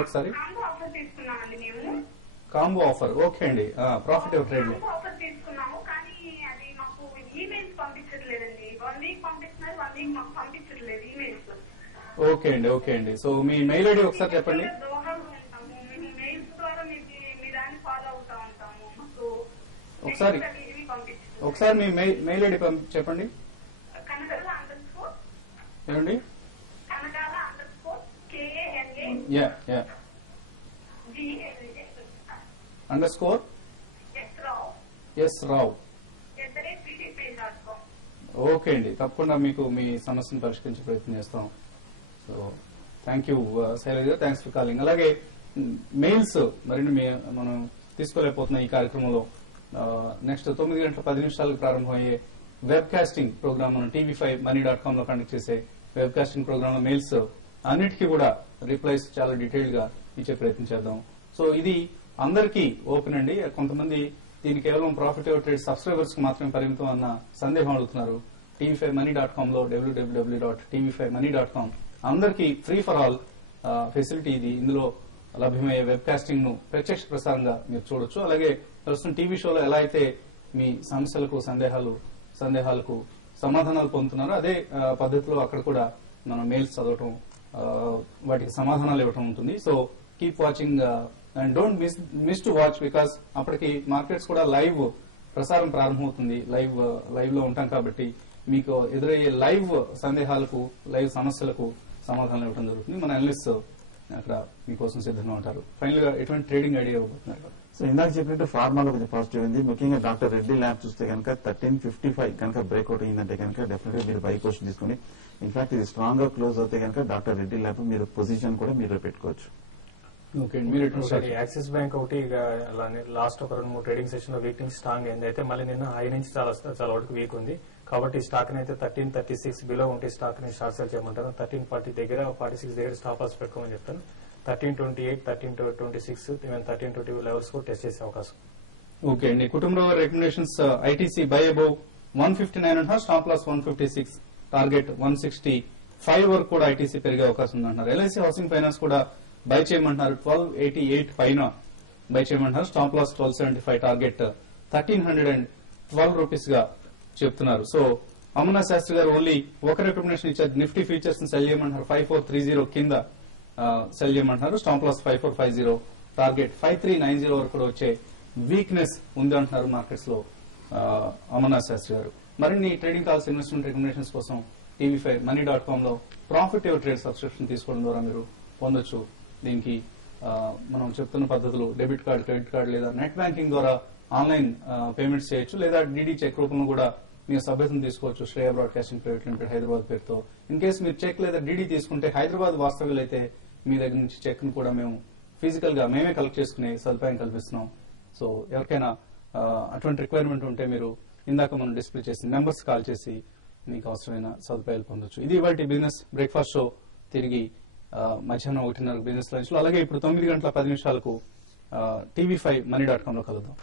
ఒకసారి ఆఫర్ తీసుకున్నామండి మేము. కాంబో ఆఫర్ ఓకే అండి. ప్రాఫిట్ ట్రేడ్ ఆఫర్ తీసుకున్నాము కానీ అది మాకు ఈమెయిల్స్ పంపించట్లేదండి. 1 వీక్ పంపిస్తున్నారు, 1 వీక్ మాకు పంపించట్లేదు ఈమెయిల్స్. ఓకే అండి. సో మీ మెయిల్ ఐడి ఒకసారి చెప్పండి. మెయిల్స్ ద్వారా మీ దాన్ని ఫాలో అవుతా ఉంటాము. మాకు ఒకసారి మీ మెయిల్ ఐడి చెప్పండి. కనకాల _ ఏమండి కనకాల _KANA_SRAW. ఓకే అండి, తప్పకుండా మీకు మీ సమస్యను పరిష్కరించే ప్రయత్నం చేస్తాం. So thank you Shailaja, thanks for calling. అలాగే మెయిల్స్ మరిన్ని మనం తీసుకోలేకపోతున్న ఈ కార్యక్రమంలో నెక్స్ట్ 9:10 ప్రారంభమయ్యే వెబ్ కాస్టింగ్ ప్రోగ్రామ్ మనం tv5money.com లో కండక్ట్ చేసే వెబ్ కాస్టింగ్ ప్రోగ్రామ్ లో మెయిల్స్ అన్నిటికీ కూడా రిప్లైస్ చాలా డీటెయిల్ గా ఇచ్చే ప్రయత్నం చేద్దాం. సో ఇది అందరికీ ఓపెన్ అండి. కొంతమంది దీని కేవలం ప్రాఫిట్ ట్రేడ్ సబ్స్క్రైబర్స్ కు మాత్రమే పరిమితం అన్న సందేహం అడుగుతున్నారు. tv5money.com లో www.tv5money.com అందరికీ ఫ్రీ ఫర్ ఆల్ ఫెసిలిటీ ఇది. ఇందులో లభ్యమయ్యే వెబ్ కాస్టింగ్ ను ప్రత్యక్ష ప్రసారంగా మీరు చూడొచ్చు. అలాగే ప్రస్తుతం టీవీ షోలో ఎలా అయితే మీ సమస్యలకు సందేహాలకు సమాధానాలు పొందుతున్నారో అదే పద్ధతిలో అక్కడ కూడా మనం మెయిల్స్ చదవటం, వాటికి సమాధానాలు ఇవ్వటం ఉంటుంది. So keep watching and don't miss to watch, because అప్పటికి మార్కెట్స్ కూడా లైవ్ ప్రసారం ప్రారంభమవుతుంది. లైవ్ లో ఉంటాం కాబట్టి మీకు ఎదురయ్యే లైవ్ సందేహాలకు, లైవ్ సమస్యలకు సమాధానం ఇవ్వడం జరుగుతుంది. మన అనలిస్ట్ అక్కడ మీకోసం సిద్ధంగా ఉంటారు. ఫైనల్ గా ఎటువంటి ట్రేడింగ్ ఐడియా ఇవ్వబోతున్నారు? సో ఇందాక చెప్పినట్టు ఫార్మాలో కొంచెం పాజిటివ్ ఉంది. ముఖ్యంగా డాక్టర్ రెడ్డి ల్యాబ్ చూస్తే కనుక 1355 కనుక బ్రేక్అవుట్ అయిందంటే కనుక డెఫినెట్ గా మీరు బై పొజిషన్ తీసుకుని, ఇన్ఫాక్ట్ ఇది స్ట్రాంగ్ గా క్లోజ్ అవుతే కనుక డాక్టర్ రెడ్డి ల్యాబ్ మీరు పొజిషన్ కూడా మీరు పెట్టుకోవచ్చు. యాక్సిస్ బ్యాంక్ ఒకటి లాస్ట్ ఒక 2-3 ట్రేడింగ్ సెషన్ లో వీక్ నుంచి స్ట్రాంగ్ అయింది. అయితే మళ్ళీ నిన్న హై నుంచి చాలా వరకు వీక్ ఉంది. కాబట్టి స్టాక్ అయితే 1336 బిలో ఉంటే స్టాక్ ని షార్ట్ సెల్ చేయమంటాను. 1340 దగ్గర 46 దగ్గర స్టాప్ లాస్ పెట్టుకోమని చెప్తాను. 1328, 1326, ఈవెన్ 1320 లెవెల్స్ కూడా టెస్ట్ చేసే అవకాశం. ఓకే అండి. కుటుంబ recommendations ITC buy above 159 stop loss 156, target 165 వరకు కూడా ఐటీసీ పెరిగే అవకాశం ఉందంటున్నారు. ఎల్ఐసి హౌసింగ్ ఫైనాన్స్ కూడా బై చేయమంటున్నారు. 1288 పైన బై చేయమంటున్నారు. స్టాప్ లాస్ 1275, టార్గెట్ 1312 రూపీస్ గా చెప్తున్నారు. సో అమర్నాథ్ శాస్త్రి గారు ఓన్లీ ఒక రికమెండేషన్ ఇచ్చారు. నిఫ్టీ ఫీచర్స్ ని సెల్ చేయమంటున్నారు. 5430 కింద సెల్ చేయమంటున్నారు. స్టాప్ లాస్ 5450, టార్గెట్ 5390 వరకు కూడా వచ్చే వీక్నెస్ ఉంది అంటున్నారు మార్కెట్స్ లో అమర్నాథ్ శాస్త్రి గారు. మరిన్ని ట్రేడింగ్ కాల్స్, ఇన్వెస్ట్మెంట్ రికమెండేషన్స్ కోసం tv5money.com లో ప్రాఫిట్ ట్రేడ్ సబ్స్క్రిప్షన్ తీసుకోవడం ద్వారా మీరు పొందొచ్చు. దీనికి మనం చెప్తున్న పద్ధతులు డెబిట్ కార్డ్, క్రెడిట్ కార్డ్ లేదా నెట్ బ్యాంకింగ్ ద్వారా ఆన్లైన్ పేమెంట్స్ చేయొచ్చు, లేదా డీడీ చెక్ రూపంలో కూడా మీరు సభ్యతను తీసుకోవచ్చు. Shreya broadcasting private limited Hyderabad పేరుతో. ఇన్ కేసు మీరు చెక్ లేదా డీడీ తీసుకుంటే హైదరాబాద్ వాస్తవ్యులు అయితే మీ దగ్గర నుంచి చెక్ ను కూడా మేము ఫిజికల్ గా మేమే కలెక్ట్ చేసుకునే సదుపాయం కల్పిస్తున్నాం. సో ఎవరికైనా అటువంటి రిక్వైర్మెంట్ ఉంటే మీరు ఇందాక మనం డిస్ప్లే చేసిన నెంబర్స్ కాల్ చేసి మీకు అవసరమైన సదుపాయాలు పొందొచ్చు. ఇది ఇవాళ బిజినెస్ బ్రేక్ఫాస్ట్ షో. తిరిగి మధ్యాహ్నం 1:30 బిజినెస్ లంచ్ లో, అలాగే ఇప్పుడు 9:10 tv5money.com లో కలుద్దాం.